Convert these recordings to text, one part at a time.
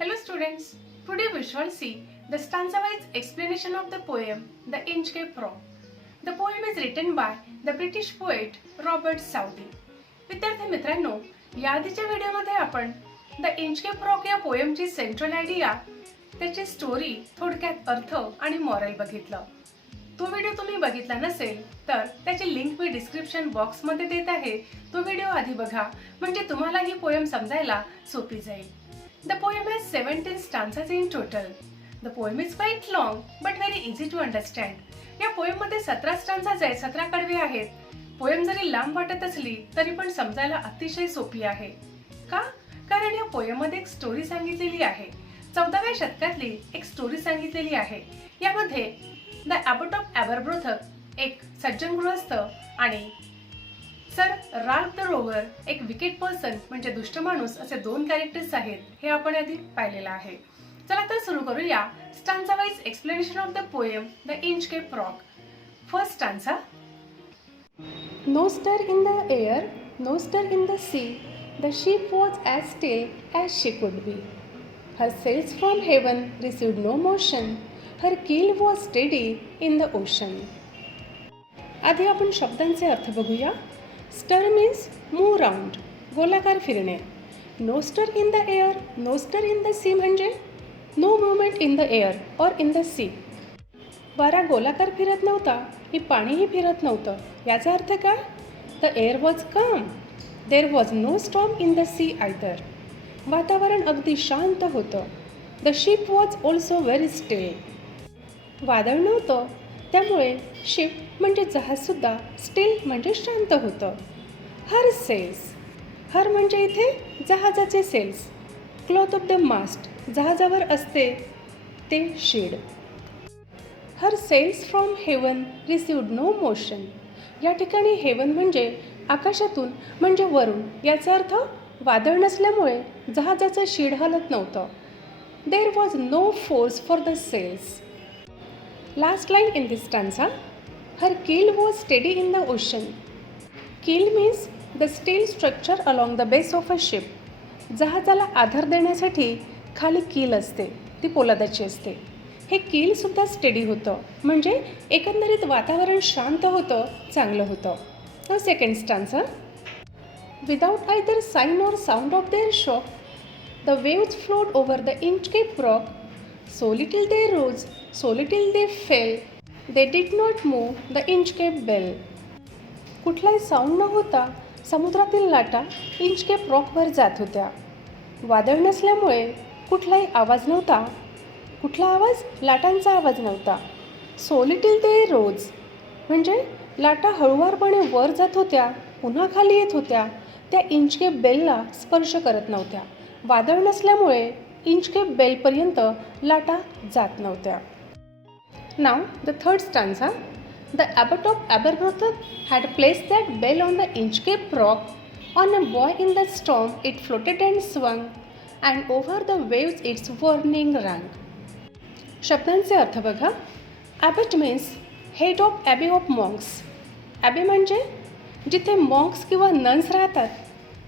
Hello students, today we shall see the stanza-wise explanation of the poem The Inchcape Rock. The poem is written by the British poet Robert Southey. विद्यार्थी मित्रांनो, या आधीच्या व्हिडिओमध्ये आपण the Inchcape rock या पोएमची central idea, त्याची story, थोडक्यात अर्थ आणि मॉरल बघितलं. तो व्हिडिओ तुम्ही बघितला नसेल तर त्याची लिंक मी डिस्क्रिप्शन बॉक्स मध्ये देत आहे. तो व्हिडिओ आधी बघा म्हणजे तुम्हाला ही पोएम समजायला सोपी जाईल. The poem has 17 stanzas in total. The poem is quite long but very easy to understand. या पोएम मध्ये 17 स्टांजाज आहेत, 17 कडवे आहेत. पोएम जरी लांब वाटत असली तरी पण समजायला अतिशय सोपी आहे. का? कारण या पोएम मध्ये एक स्टोरी सांगितलेली आहे. 14व्या शतकातली एक स्टोरी सांगितलेली आहे. यामध्ये द ॲबट ऑफ ॲबरब्रोथक एक सज्जन गृहस्थ आणि सर राल्फ द रोवर एक विकेट पर्सन म्हणजे दुष्ट माणूस असे दोन कॅरेक्टर्स आहेत. हे आपण आधी पाहिलेलं आहे. चला तर सुरू करूया stanza wise explanation of the poem the Inchcape rock. First stanza. No stir in the air, no stir in the sea, the ship was as still as she could be. Her sails from heaven received no motion, her keel was steady in the ocean. आधी आपण शब्दांचे अर्थ बघूया. स्टर means move round, गोलाकार फिरणे. No stir in the air, no stir in the sea म्हणजे no movement in the air or in the sea. वारा गोलाकार फिरत नव्हता की पाणीही फिरत नव्हतं. याचा अर्थ काय? The air was calm, there was no storm in the sea either. वातावरण अगदी शांत होतं. The ship was also very still. वादळ नव्हतं त्यामुळे शिप म्हणजे जहाजसुद्धा स्टिल म्हणजे शांत होतं. हर सेल्स, हर म्हणजे इथे जहाजाचे sails. Cloth of the mast, जहाजावर असते ते शीड. Her sails from heaven received no motion. या ठिकाणी हेवन म्हणजे आकाशातून म्हणजे वरून. याचा अर्थ वादळ नसल्यामुळे जहाजाचं शीड हलत नव्हतं. There was no force for the sails. Last line in this stanza, her keel was steady in the ocean. Keel means the steel structure along the base of a ship. जहाजाला आधार देण्यासाठी खाली कील असते, ती पोलादाची असते. हे कील सुद्धा स्टेडी होतं म्हणजे एकंदरीत वातावरण शांत होतं, चांगलं होतं. Now second stanza. Without either sign or sound of their shock, the waves flowed over the Inchcape Rock. So little they rose, so little they fell, they did not move the Inchcape Bell. कुठलाही sound न होता समुद्रातील लाटा Inchcape रॉकवर जात होत्या. वादळ नसल्यामुळे कुठलाही आवाज नव्हता. कुठला आवाज? लाटांचा आवाज नव्हता. सो लिटिल दे रोज म्हणजे लाटा हळुवारपणे वर जात होत्या, पुन्हा खाली येत होत्या. त्या इंचकेप बेलला स्पर्श करत नव्हत्या. वादळ नसल्यामुळे इंचकेप बेलपर्यंत लाटा जात नव्हत्या. Now the third stanza. The abbot of Aberbrothok had placed that bell on the Inchcape rock. On a buoy in the storm it floated and swung and over the waves its warning rang. शब्दांचे अर्थ बघा. Abbot means head of abbey of monks. Abbey म्हणजे जिथे मॉंक्स किंवा nuns राहतात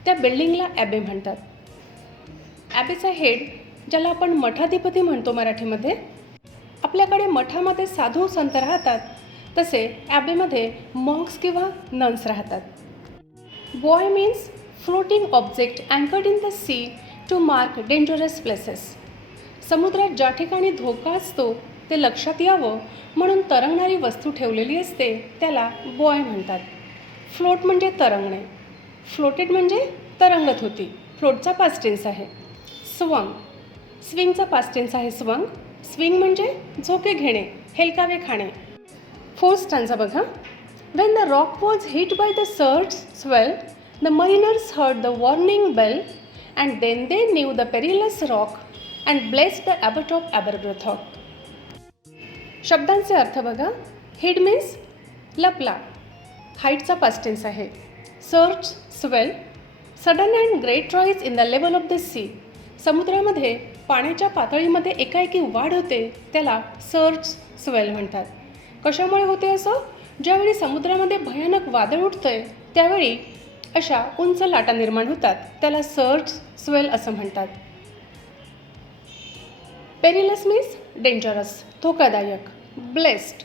त्या बिल्डिंगला ॲबे म्हणतात. ॲबेचा हेड ज्याला आपण मठाधिपती म्हणतो मराठीमध्ये. आपल्याकडे मठामध्ये साधू संत राहतात तसे ॲबेमध्ये मॉंक्स किंवा नन्स राहतात. Buoy means floating object anchored in the sea to mark dangerous places. समुद्रात ज्या ठिकाणी धोका असतो ते लक्षात यावं म्हणून तरंगणारी वस्तू ठेवलेली असते त्याला बॉय म्हणतात. फ्लोट म्हणजे तरंगणे. फ्लोटेड म्हणजे तरंगत होती. फ्लोटचा पास्ट टेन्स आहे. स्वंग, स्विंगचा पास्ट टेन्स आहे स्वंग. स्विंग म्हणजे झोके घेणे, हेलकावे खाणे. फोर्थ स्टांजा बघा. When the rock was hid by the surge swell the mariners heard the warning bell and then they knew the perilous rock and blessed the abbot of Aberbrothok. शब्दांचे अर्थ बघा. Hid means लपला, हाईटचा past tense आहे. Surge swell, sudden and great rise in the level of the sea. समुद्रामध्ये पाण्याच्या पातळीमध्ये एकाएकी वाढ होते त्याला सर्ज स्वेल म्हणतात. कशामुळे होते असं? ज्यावेळी समुद्रामध्ये भयानक वादळ उठतंय त्यावेळी अशा उंच लाटा निर्माण होतात त्याला सर्ज स्वेल असं म्हणतात. पेरिलस मीन्स डेंजरस, धोकादायक. ब्लेस्ड,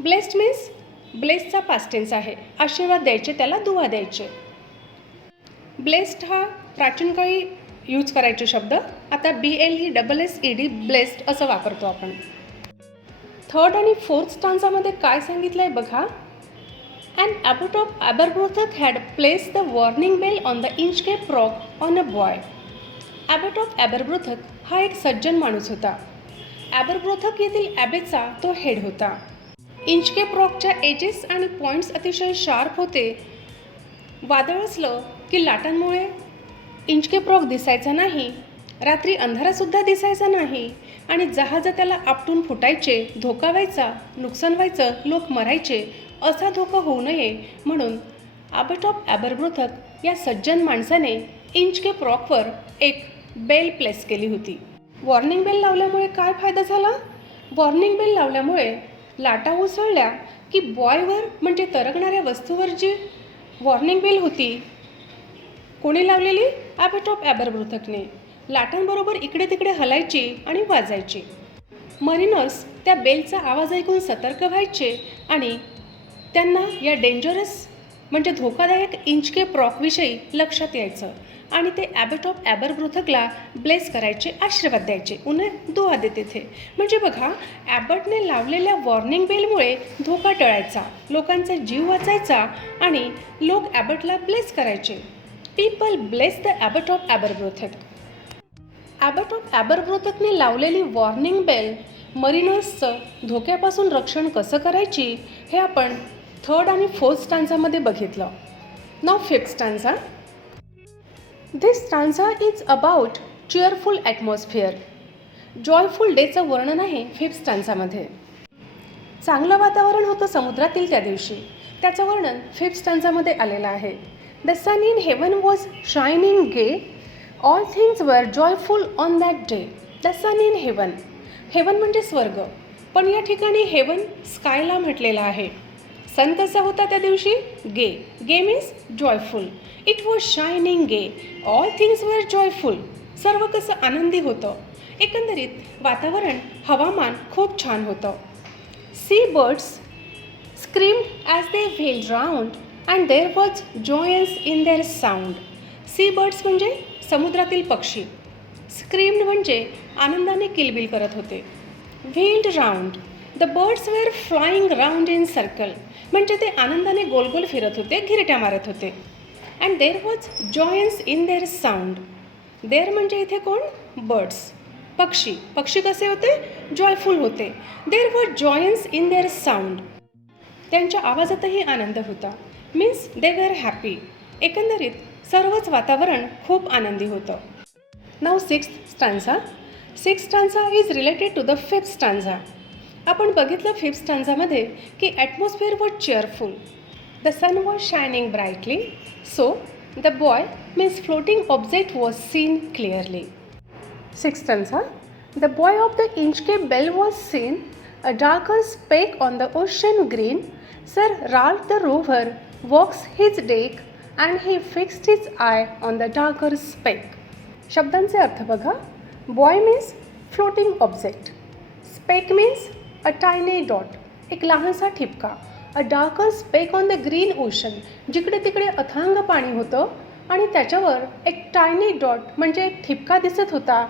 ब्लेस्ड मीन्स ब्लेस्डचा पास्ट टेन्स आहे, आशीर्वाद द्यायचे, त्याला दुवा द्यायचे. ब्लेस्ड हा प्राचीन काळी यूज करायचे शब्द, आता BLESSED ब्लेस्ड असं वापरतो आपण. थर्ड आणि फोर्थ स्टांजामध्ये काय सांगितलं आहे बघा. And abbot of Aberbrothok had place the warning bell on the Inchcape rock on a buoy. Abbot of Aberbrothok हा एक सज्जन माणूस होता. ॲबरब्रोथक येथील ॲबेचा तो हेड होता. इंचकेप रॉकच्या एजेस आणि पॉईंट्स अतिशय शार्प होते. वादळ असलं की लाटांमुळे इंचकेप रॉक दिसायचा नाही, रात्री अंधारासुद्धा दिसायचा नाही आणि जहाजं त्याला आपटून फुटायचे, धोका व्हायचा, नुकसान व्हायचं, लोक मरायचे, असा धोका होऊ नये म्हणून ॲबट ऑफ ॲबरब्रोथक या सज्जन माणसाने इंचकेप रॉकवर एक बेल प्लेस केली होती. वॉर्निंग बेल लावल्यामुळे काय फायदा झाला? वॉर्निंग बेल लावल्यामुळे लाटा उसळल्या की बॉयवर म्हणजे तरंगणाऱ्या वस्तूवर जी वॉर्निंग बेल होती, कोणी लावलेली? ॲबट ऑफ ॲबरब्रोथकने. लाटांबरोबर इकडे तिकडे हलायची आणि वाजायची. मरिनर्स त्या बेलचा आवाज ऐकून सतर्क व्हायचे आणि त्यांना या डेंजरस म्हणजे धोकादायक इंचकेप रॉकविषयी लक्षात यायचं आणि ते ॲबट ऑफ ॲबरब्रोथकला ब्लेस करायचे, आशीर्वाद द्यायचे, उन्हा दुआ देते थे. म्हणजे बघा, ॲबटने लावलेल्या वॉर्निंग बेलमुळे धोका टळायचा, लोकांचा जीव वाचायचा आणि लोक ॲबटला ब्लेस करायचे. People bless the abbot of Aberbrothok. Abbot of ॲबरब्रोथकने लावलेली वॉर्निंग बेल मरिनर्सचं धोक्यापासून रक्षण कसं करायची हे आपण थर्ड आणि फोर्थ स्टांजामध्ये बघितलं. Now fifth stanza. This stanza is about cheerful atmosphere. Joyful डेचं वर्णन आहे फिफ्थ स्टांजामध्ये. चांगलं वातावरण होतं समुद्रातील त्या दिवशी, त्याचं वर्णन फिफ्थ स्टांजामध्ये आलेलं आहे. The sun in heaven was shining gay, all things were joyful on that day. The sun in heaven, heaven म्हणजे स्वर्ग, पण या ठिकाणी हेवन स्कायला म्हटलेलं आहे. सन कसा होता त्या दिवशी? Gay. Gay means joyful. It was shining gay, all things were joyful. सर्व कसं आनंदी होतं. एकंदरीत वातावरण, हवामान खूप छान होतं. Sea birds screamed as they wheeled round and there was joyance in their sound. Sea birds म्हणजे समुद्रातील पक्षी. स्क्रीम्ड म्हणजे आनंदाने किलबिल करत होते. Wheeled round, the birds were flying round in circle, म्हणजे ते आनंदाने गोलगोल फिरत होते, घिरट्या मारत होते. And there was joyance in their sound. Their म्हणजे इथे कोण? बर्ड्स, पक्षी. पक्षी कसे होते? जॉयफुल होते. There was joyance in their sound, त्यांच्या आवाजातही आनंद होता. Means they were happy. एकंदरीत सर्वच वातावरण खूप आनंदी होतं. Now sixth stanza. Sixth stanza is related to the fifth stanza. आपण बघितलं फिफ्थ स्टांजामध्ये की atmosphere was cheerful, the sun was shining brightly, so the buoy means floating object was seen clearly. Sixth stanza. The buoy of the Inchcape bell was seen, a darker speck on the ocean green, sir Ralph the Rover walks his deck and he fixed his eye on the darker speck. शब्दांचे अर्थ बघा. Buoy means floating object, speck means a tiny dot, एक लहानसा ठिपका. A darker speck on the green ocean, जिकडे तिकडे अथांग पाणी होतं आणि त्याच्यावर एक टायनी डॉट म्हणजे एक ठिपका दिसत होता.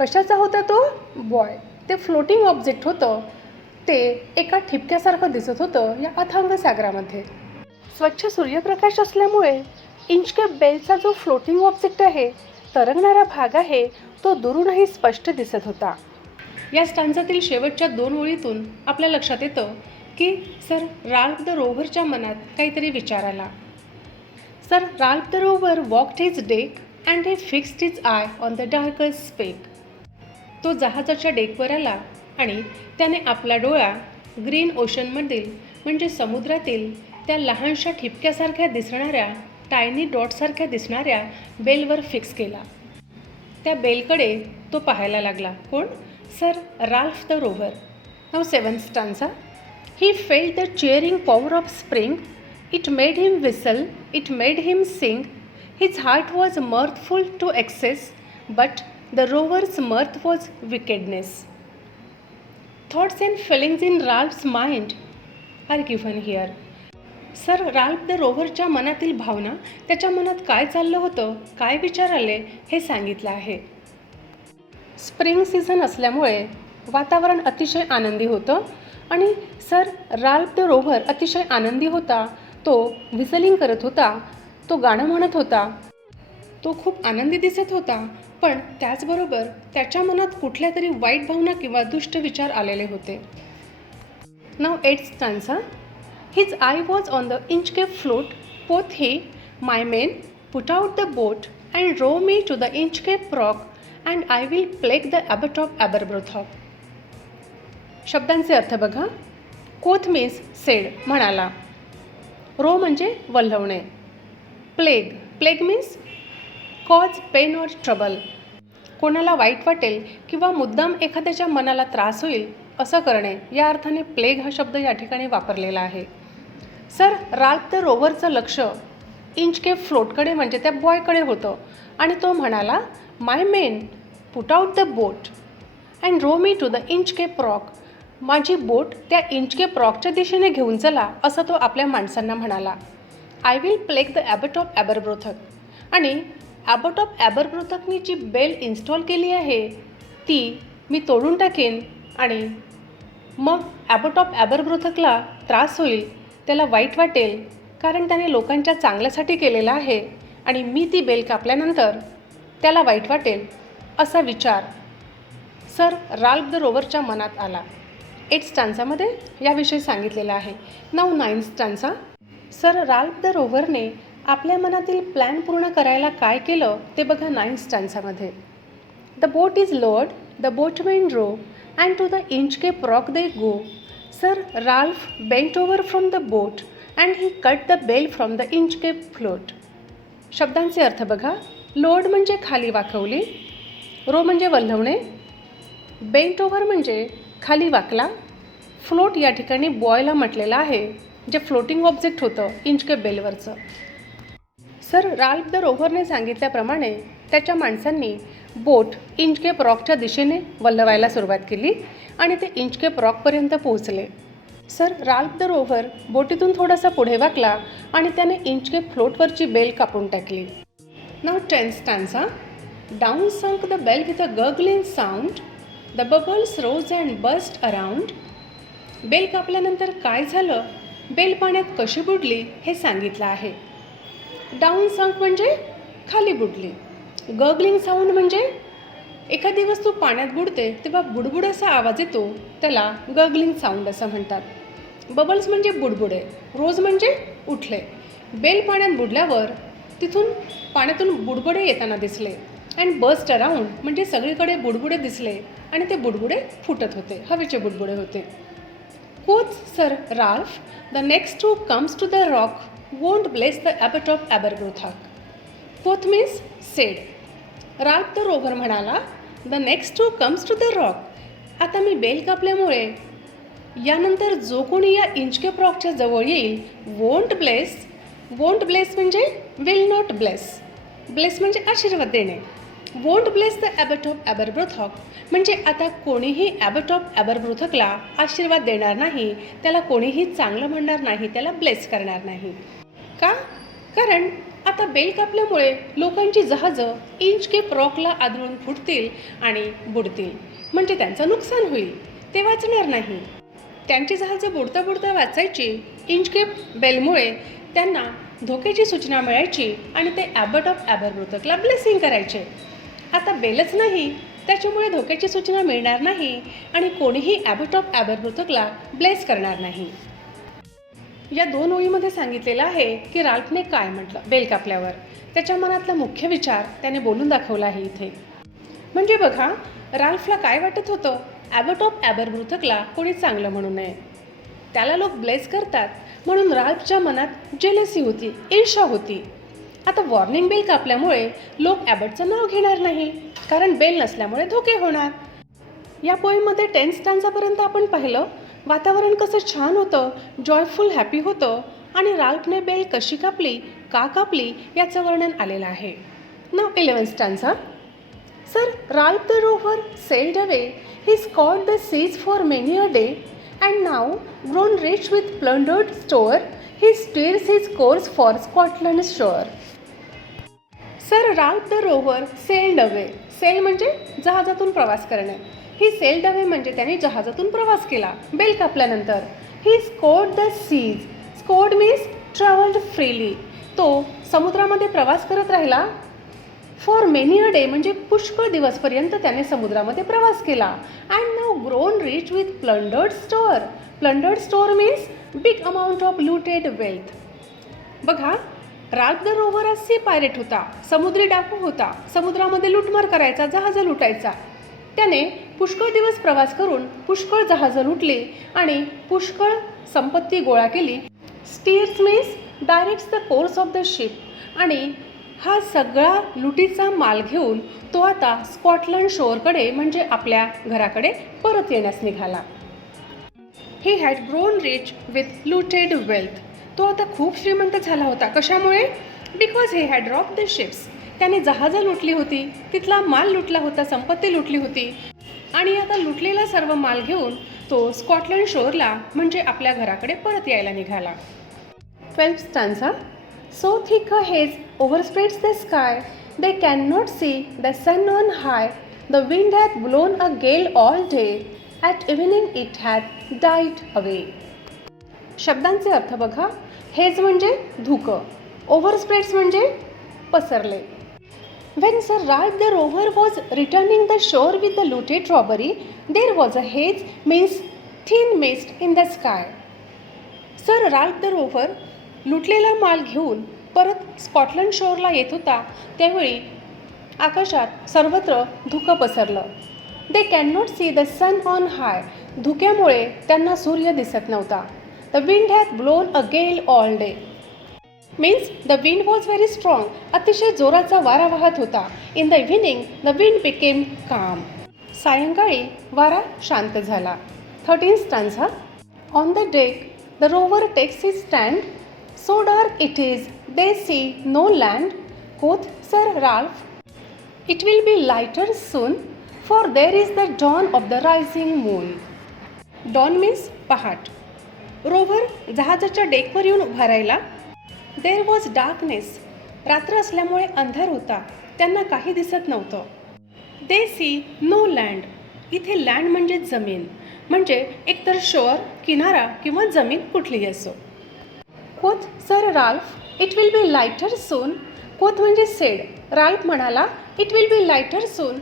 कशाचा होता तो? बॉय. ते फ्लोटिंग ऑब्जेक्ट होतं, ते एका ठिपक्यासारखं दिसत होतं या अथांग सागरामध्ये. स्वच्छ सूर्यप्रकाश असल्यामुळे इंचकेप बेलचा जो फ्लोटिंग ऑब्जेक्ट आहे, तरंगणारा भाग आहे, तो दुरूनही स्पष्ट दिसत होता. या स्टांजातील शेवटच्या 2 ओळीतून आपल्या लक्षात येतं की सर राल्फ द रोव्हरच्या मनात काहीतरी विचार आला. Sir Ralph the Rover walked his deck and he fixed his eye on the darker speck. तो जहाजाच्या डेकवर आला आणि त्याने आपला डोळा ग्रीन ओशनमधील म्हणजे समुद्रातील त्या लहानशा ठिपक्यासारख्या दिसणाऱ्या, टायनी डॉटसारख्या दिसणाऱ्या बेलवर फिक्स केला. त्या बेलकडे तो पाहायला लागला. कोण? Sir Ralph the Rover. Now seventh stanza. He felt the cheering power of spring, it made him whistle, it made him sing, his heart was mirthful to excess, but the rover's mirth was wickedness. Thoughts and feelings in Ralph's mind are given here. Sir Ralph the रोव्हरच्या मनातील भावना, त्याच्या मनात काय चाललं होतं, काय विचार आले हे सांगितलं आहे. स्प्रिंग सीझन असल्यामुळे वातावरण अतिशय आनंदी होतं आणि सर राल्फ द रोव्हर अतिशय आनंदी होता. तो व्हिसलिंग करत होता, तो गाणं म्हणत होता, तो खूप आनंदी दिसत होता. पण त्याचबरोबर त्याच्या मनात कुठल्या तरी वाईट भावना किंवा दुष्ट विचार आलेले होते. नाव 8th stanza. His eye was on the Inchcape float. Quoth he, my men, put out the boat and row me to the Inchcape rock, and I will plague the abbot of Aberbrothock. शब्दांचे अर्थ बघा. कोथ means sed, म्हणाला. Row म्हणजे वल्हवणे. Plague, plague means cause pain or trouble. कोणाला वाईट वाटेल किंवा मुद्दाम एखाद्याच्या मनाला त्रास होईल असं करणे, या अर्थाने प्लेग हा शब्द या ठिकाणी वापरलेला आहे. सर राल्फ द रोव्हरचं लक्ष इंचकेप फ्लोटकडे म्हणजे त्या बॉयकडे होतं आणि तो म्हणाला, my men put out the boat and row me to the Inchcape rock. माझी बोट त्या इंचकेप रॉकच्या दिशेने घेऊन चला, असं तो आपल्या माणसांना म्हणाला. I will plague the abbot of Aberbrothok. आणि ॲबट ऑफ ॲबरब्रोथकनी जी बेल इन्स्टॉल केली आहे ती मी तोडून टाकेन आणि मग ॲबट ऑफ ॲबरब्रोथकला त्रास होईल, त्याला वाईट वाटेल, कारण त्याने लोकांच्या चांगल्यासाठी केलेलं आहे आणि मी ती बेल कापल्यानंतर त्याला वाईट वाटेल, असा विचार सर राल्फ द रोव्हरच्या मनात आला. 8th स्टान्झामध्ये याविषयी सांगितलेलं आहे. नाव 9th स्टान्झा. सर राल्फ द रोव्हरने आपल्या मनातील प्लॅन पूर्ण करायला काय केलं ते बघा 9th स्टान्झामध्ये. The boat is lowered, the boatmen row, and to the Inchcape rock they go. Sir Ralph bent over from the boat and he cut the bell from the Inchcape float. शब्दांचे अर्थ बघा. Load म्हणजे खाली वाकवली, row म्हणजे वल्हवणे, bent over म्हणजे खाली वाकला, float या ठिकाणी बॉयला म्हटलेलं आहे, जे फ्लोटिंग ऑब्जेक्ट होतं इंचकेप बेलवरचं. सर राल्फ द रोव्हरने सांगितल्याप्रमाणे त्याच्या माणसांनी बोट इंचकेप रॉकच्या दिशेने वल्हवायला सुरुवात केली आणि ते इंचकेप रॉकपर्यंत पोहोचले. सर राल्फ द रोव्हर बोटीतून थोडासा पुढे वाकला आणि त्याने इंचकेप फ्लोटवरची बेल कापून टाकली. Now 10th stanza. Down sank the bell with a gurgling sound, the bubbles rose and burst around. Bell कापल्यानंतर काय झालं, बेल पाण्यात कशी बुडली हे सांगितलं आहे. डाऊन संक म्हणजे खाली बुडली. गगलिंग साऊंड म्हणजे एखादी वस्तू पाण्यात बुडते तेव्हा बुडबुड असा आवाज येतो, त्याला गगलिंग साऊंड असं म्हणतात. बबल्स म्हणजे बुडबुडे, रोज म्हणजे उठले. बेल पाण्यात बुडल्यावर तिथून पाण्यातून बुडबुडे येताना दिसले. अँड बस्ट अराउंड म्हणजे सगळीकडे बुडबुडे दिसले आणि ते बुडबुडे फुटत होते, हवेचे बुडबुडे होते. Quoth sir Ralph, the next who comes to the rock won't bless the abbot of Aberbrothok. Quoth means said. Ralph the Rover म्हणाला, the next who comes to the rock. आता मी बेल कापल्यामुळे यानंतर जो कोणी या इंचकेप रॉकच्या जवळ येईल, won't bless. Won't bless म्हणजे विल नॉट ब्लेस. ब्लेस म्हणजे आशीर्वाद देणे. Won't bless the abbot of ॲबरब्रोथॉक म्हणजे आता कोणीही ॲबट ऑफ ॲबरब्रोथकला आशीर्वाद देणार नाही, त्याला कोणीही चांगलं म्हणणार नाही, त्याला ब्लेस करणार नाही. का? कारण आता बेल कापल्यामुळे लोकांची जहाजं इंचकेप रॉकला आदळून फुटतील आणि बुडतील, म्हणजे त्यांचं नुकसान होईल, ते वाचणार नाही. त्यांची जहाजं बुडता बुडता वाचायची, इंचकेप बेलमुळे त्यांना धोक्याची सूचना मिळायची आणि ते ॲबट ऑफ ॲबरब्रोथकला ब्लेसिंग करायचे. आता बेलच नाही, त्याच्यामुळे धोक्याची सूचना मिळणार नाही आणि कोणीही ॲबट ऑफ ॲबरब्रोथकला ब्लेस करणार नाही. या 2 ओळीमध्ये सांगितलेलं आहे की राल्फने काय म्हटलं बेल कापल्यावर. त्याच्या मनातला मुख्य विचार त्याने बोलून दाखवला आहे इथे. म्हणजे बघा, राल्फला काय वाटत होतं, ॲबट ऑफ ॲबरब्रोथकला कोणी चांगलं म्हणू नये, त्याला लोक ब्लेस करतात, म्हणून राल्फच्या मनात जेलसी होती, ईर्ष्या होती. आता वॉर्निंग बेल कापल्यामुळे लोक ॲबटचं नाव घेणार नाही, कारण बेल नसल्यामुळे धोके होणार. या पोईममध्ये 10th स्टान्झापर्यंत आपण पाहिलं, वातावरण कसं छान होतं, जॉयफुल हॅपी होतं आणि राल्फने बेल कशी कापली, का कापली याचं वर्णन आलेलं आहे. नाव 11th स्टान्झा. Sir Ralph the Rover sailed away. He scoured the seas for many a day, and now, grown rich with plundered store, he steers his course for Scotland's shore. Sir Ralph the Rover sailed away. Sail म्हणजे जहाजातून प्रवास करणे. ही sailed away म्हणजे त्याने जहाजातून प्रवास केला. Bell कापल्यानंतर. He scoured the seas. Scoured means travelled freely. तो समुद्रामध्ये प्रवास करत राहिला. फॉर मेनी अ डे म्हणजे पुष्कळ दिवसपर्यंत त्याने समुद्रामध्ये प्रवास केला. And now grown rich with plundered store. Plundered store means big amount of looted wealth. बघा, राल्फ द रोवर हा सी पायरेट होता. समुद्री डाकू होता. समुद्रामध्ये लुटमार करायचा, जहाजं लुटायचा. त्याने पुष्कळ दिवस प्रवास करून पुष्कळ जहाजं लुटली आणि पुष्कळ संपत्ती गोळा केली. Steers means directs the course of the ship. आणि हा सगळा लुटीचा माल घेऊन तो आता स्कॉटलंड शोअरकडे म्हणजे आपल्या घराकडे परत येण्यास निघाला. He had grown rich with looted wealth. तो आता खूप श्रीमंत झाला होता. कशामुळे? Because he had rob the ships. त्याने जहाजं लुटली होती, तिथला माल लुटला होता, संपत्ती लुटली होती. आणि आता लुटलेला सर्व माल घेऊन तो स्कॉटलंड शोअरला म्हणजे आपल्या घराकडे परत यायला निघाला. 12th stanza. So thick a haze overspreads the sky, they cannot see the sun on high. The wind hath blown a gale all day, at evening it hath died away. शब्दांचे अर्थ बघा. Hedge म्हणजे धुकं, ओव्हरस्प्रेड्स म्हणजे पसरले. When Sir Ralph the Rover was returning the shore with the looted robbery, there was a haze means thin mist in the sky. Sir Ralph the Rover लुटलेला माल घेऊन परत स्कॉटलंड शोअरला येत होता त्यावेळी आकाशात सर्वत्र धुकं पसरलं. They can not see the sun on high. धुक्यामुळे त्यांना सूर्य दिसत नव्हता. The wind hath blown a gale all day means the wind was very strong. अतिशय जोराचा वारा वाहत होता. In the evening the wind became calm. सायंकाळी वारा शांत झाला. 13th stanza. On the deck the rover takes his stand. So dark it is, they see no land. Quoth Sir Ralph, it will be lighter soon, for there is the dawn of the rising moon. Dawn means पहाट. Rover जहाजाच्या डेकवर येऊन उभा राहिला. There was darkness. रात्र असल्यामुळे अंधार होता. त्यांना काही दिसत नव्हतं. They see no land. इथे लँड म्हणजे जमीन, म्हणजे एकतर शोअर, किनारा किंवा जमीन कुठलीही असो. Quoth Sir Ralph, it will be lighter soon. Quoth म्हणजे सेड. राल्फ म्हणाला, it will be lighter soon.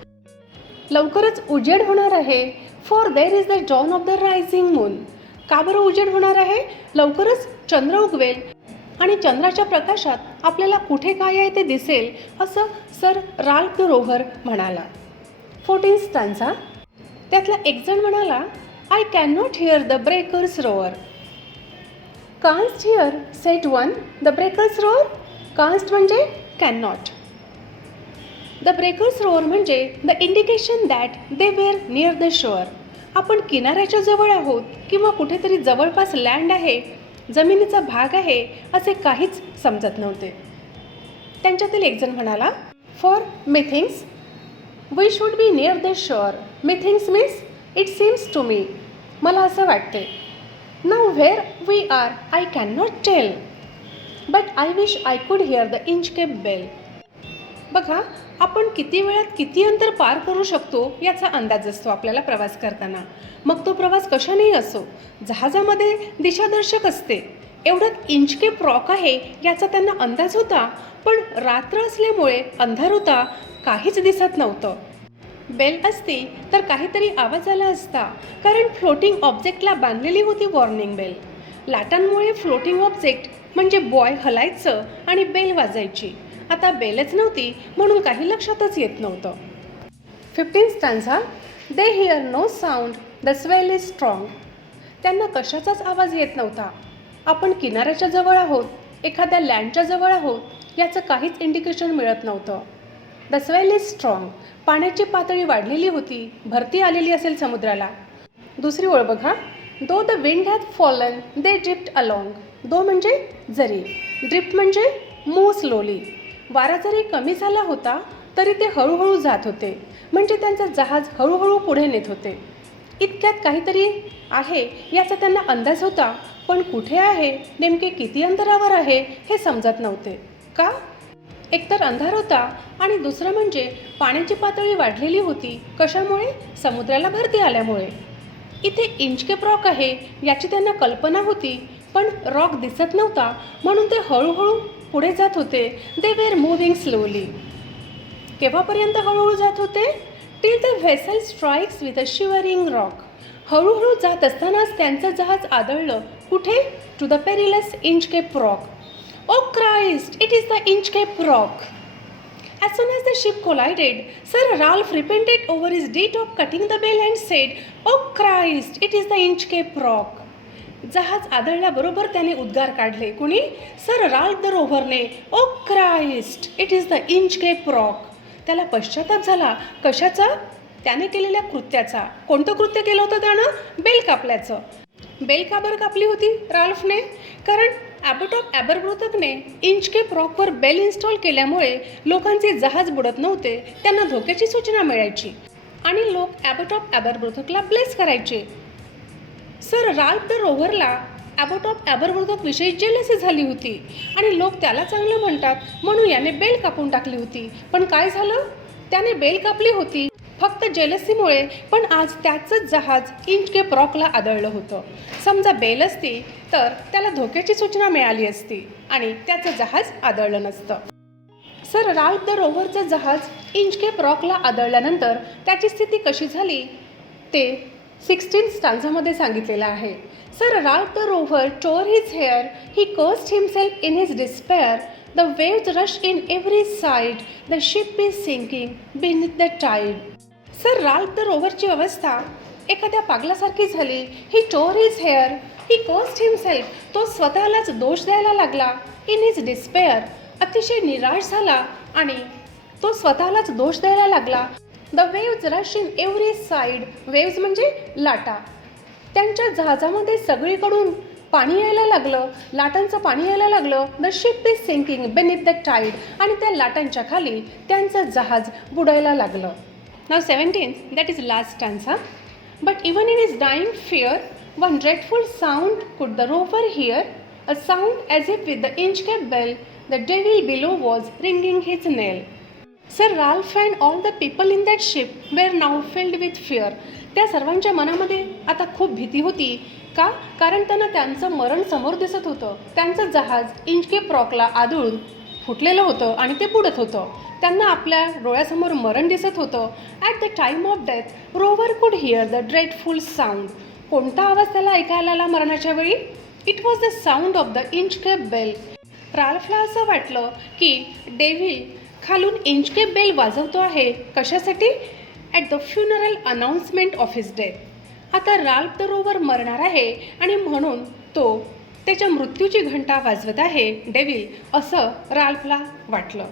लवकरच उजेड होणार आहे. For there is the dawn of the rising moon. का बरं उजेड होणार आहे? लवकरच चंद्र उगवेल आणि चंद्राच्या प्रकाशात आपल्याला कुठे काय आहे ते दिसेल, असं सर राल्फ द रोव्हर म्हणाला. 14th stanza. त्यातला एक जण म्हणाला, I cannot hear the breakers roar. Canst hear, said one, the breakers roar. Canst म्हणजे cannot. The breakers roar म्हणजे the indication that they were near the shore. आपण किनाऱ्याच्या जवळ आहोत किंवा कुठेतरी जवळपास लँड आहे, जमिनीचा भाग आहे असे काहीच समजत नव्हते. त्यांच्यातील एक जण म्हणाला, for methinks we should be near the shore. Methinks means it seems to me. मला असं वाटते. Now where we are I cannot tell, but I wish I could hear the Inchcape bell. बघा, आपण किती वेळात किती अंतर पार करू शकतो याचा अंदाज असतो आपल्याला प्रवास करताना. मग तो प्रवास कशानेही असो. जहाजामध्ये दिशादर्शक असते. एवढ्यात इंचकेप रॉक आहे याचा त्यांना अंदाज होता, पण रात्र असल्यामुळे अंधार होता, काहीच दिसत नव्हतं. बेल असती तर काहीतरी आवाज आला असता, कारण फ्लोटिंग ऑब्जेक्टला बांधलेली होती वॉर्निंग बेल. लाटांमुळे फ्लोटिंग ऑब्जेक्ट म्हणजे बॉय हलायचं आणि बेल वाजायची. आता बेलच नव्हती म्हणून काही लक्षातच येत नव्हतं. 15th stanza. They hear no sound, the swell is strong. त्यांना कशाचाच आवाज येत नव्हता. आपण किनाऱ्याच्या जवळ आहोत, एखाद्या लँडच्या जवळ आहोत याचं काहीच इंडिकेशन मिळत नव्हतं. The swell is strong. पाण्याची पातळी वाढलेली होती, भरती आलेली असेल समुद्राला. दुसरी ओळ बघा. Though the wind hath fallen they drift along. Though म्हणजे जरी, ड्रिफ्ट म्हणजे मूव्ह स्लोली. वारा जरी कमी झाला होता तरी ते हळूहळू जात होते, म्हणजे त्यांचं जहाज हळूहळू पुढे नेत होते. इतक्यात काहीतरी आहे याचा त्यांना अंदाज होता, पण कुठे आहे, नेमके किती अंतरावर आहे हे समजत नव्हते. का? एकतर अंधार होता आणि दुसरं म्हणजे पाण्याची पातळी वाढलेली होती. कशामुळे? समुद्राला भरती आल्यामुळे. इथे इंचकेप रॉक आहे याची त्यांना कल्पना होती, पण रॉक दिसत नव्हता, म्हणून ते हळूहळू पुढे जात होते. They were moving slowly. केव्हापर्यंत हळूहळू जात होते? Till the vessel strikes with a shivering rock. हळूहळू जात असतानाच त्यांचं जहाज आदळलं. कुठे? To the perilous Inchcape rock. Oh Christ, it is the Inchcape Rock. As soon as the ship collided, Sir Ralph repented over his deed of cutting the bell and said, Oh Christ, it is the Inchcape Rock. जहाज आदळल्याबरोबर त्याने उद्गार काढले. कुणी? Sir Ralph the रोव्हरने. Oh Christ, it is the Inchcape rock. त्याला पश्चाताप झाला. कशाचा? त्याने केलेल्या कृत्याचा. कोणतं कृत्य केलं होतं त्यानं? बेल कापल्याचं. बेल का बरं कापली होती राल्फने? कारण ॲबट ऑफ ॲबरब्रोथकने इंचकेप रॉकवर बेल इन्स्टॉल केल्यामुळे लोकांचे जहाज बुडत नव्हते. त्यांना धोक्याची सूचना मिळायची आणि लोक ॲबट ऑफ ॲबरब्रोथकला ब्लेस करायचे. सर राल्फ द रोव्हरला ॲबट ऑफ ॲबरब्रोथक विषयी जेलसी झाली होती आणि लोक त्याला चांगलं म्हणतात म्हणून याने बेल कापून टाकली होती. पण काय झालं? त्याने बेल कापली होती फक्त जेलसीमुळे, पण आज त्याचंच जहाज इंचकेप रॉकला आदळलं होतं. समजा बेल असती तर त्याला धोक्याची सूचना मिळाली असती आणि त्याचं जहाज आदळलं नसतं. सर राल्फ द रोव्हरचं जहाज इंचकेप रॉकला आदळल्यानंतर त्याची स्थिती कशी झाली ते 16 स्टांझामध्ये सांगितलेलं आहे. Sir Ralph the Rover tore his hair, he cursed himself in his despair, the waves rush in every side, the ship is sinking beneath the tide. Sir Ralph the रोव्हरची अवस्था एखाद्या पागलासारखी झाली. He tore his hair, he cursed himself, तो स्वतःलाच दोष द्यायला लागला. इन हिज डिस्पेअर, अतिशय निराश झाला आणि तो स्वतःलाच दोष द्यायला लागला. The waves rush in every side, waves म्हणजे लाटा. त्यांच्या जहाजामध्ये सगळीकडून पाणी यायला लागलं, लाटांचं पाणी यायला लागलं. The ship is sinking beneath the tide, आणि त्या लाटांच्या खाली त्यांचं जहाज बुडायला लागलं. Now 17, that is last stanza. But even in his dying fear, one dreadful sound could the rover hear, a sound as if with the Inchcape bell, the devil below was ringing his knell. Sir Ralph and all the people in that ship were now filled with fear. त्या सर्वांच्या मनामध्ये आता खूप भीती होती. का? कारण त्यांना त्यांचं मरण समोर दिसत होतं. त्यांचं जहाज इंचकेप रॉकला आदळून फुटलेलं होतं आणि ते बुडत होतं. त्यांना आपल्या डोळ्यासमोर मरण दिसत होतं. At the time of death rover could hear the dreadful sound. कोणता आवाज त्याला ऐकायला आला मरणाच्या वेळी? It was the sound of the Inchcape bell. राल्फला असं वाटलं की डेव्हिल खालून इंचकेप बेल वाजवतो आहे. कशासाठी? At the funeral announcement of his death. आता राल्फ द रोवर मरणार आहे आणि म्हणून तो त्याच्या मृत्यूची घंटा वाजवत आहे डेव्हिल, असं राल्फला वाटलं.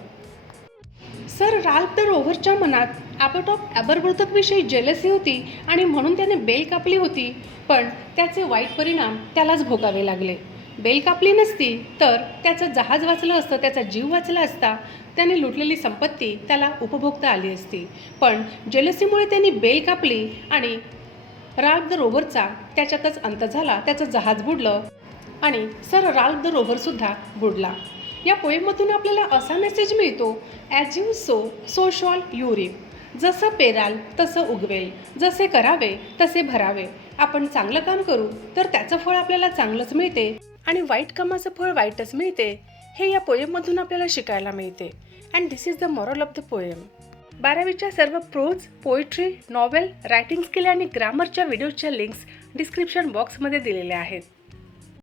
सर राल्फ द रोव्हरच्या मनात ॲबट ऑफ ॲबरब्रोथकविषयी जेलसी होती आणि म्हणून त्याने बेल कापली होती, पण त्याचे वाईट परिणाम त्यालाच भोगावे लागले. बेल कापली नसती तर त्याचं जहाज वाचलं असतं, त्याचा जीव वाचला असता, त्याने लुटलेली संपत्ती त्याला उपभोगता आली असती. पण जेलसीमुळे त्यांनी बेल कापली आणि राल्फ द रोव्हरचा त्याच्यातच अंत झाला. त्याचं जहाज बुडलं आणि सर राल्फ द रोव्हरसुद्धा बुडला. या पोएममधून आपल्याला असा मेसेज मिळतो, as you sow so shall you reap. जसं पेराल तसं उगवेल, जसे करावे तसे भरावे. आपण चांगलं काम करू तर त्याचं फळ आपल्याला चांगलंच मिळते आणि वाईट कामाचं फळ वाईटच मिळते, हे या पोएममधून आपल्याला शिकायला मिळते. And this is the moral of the poem. 12वीच्या सर्व prose, poetry, novel, writing skill आणि ग्रामरच्या व्हिडिओच्या लिंक्स डिस्क्रिप्शन बॉक्समध्ये दिलेल्या आहेत.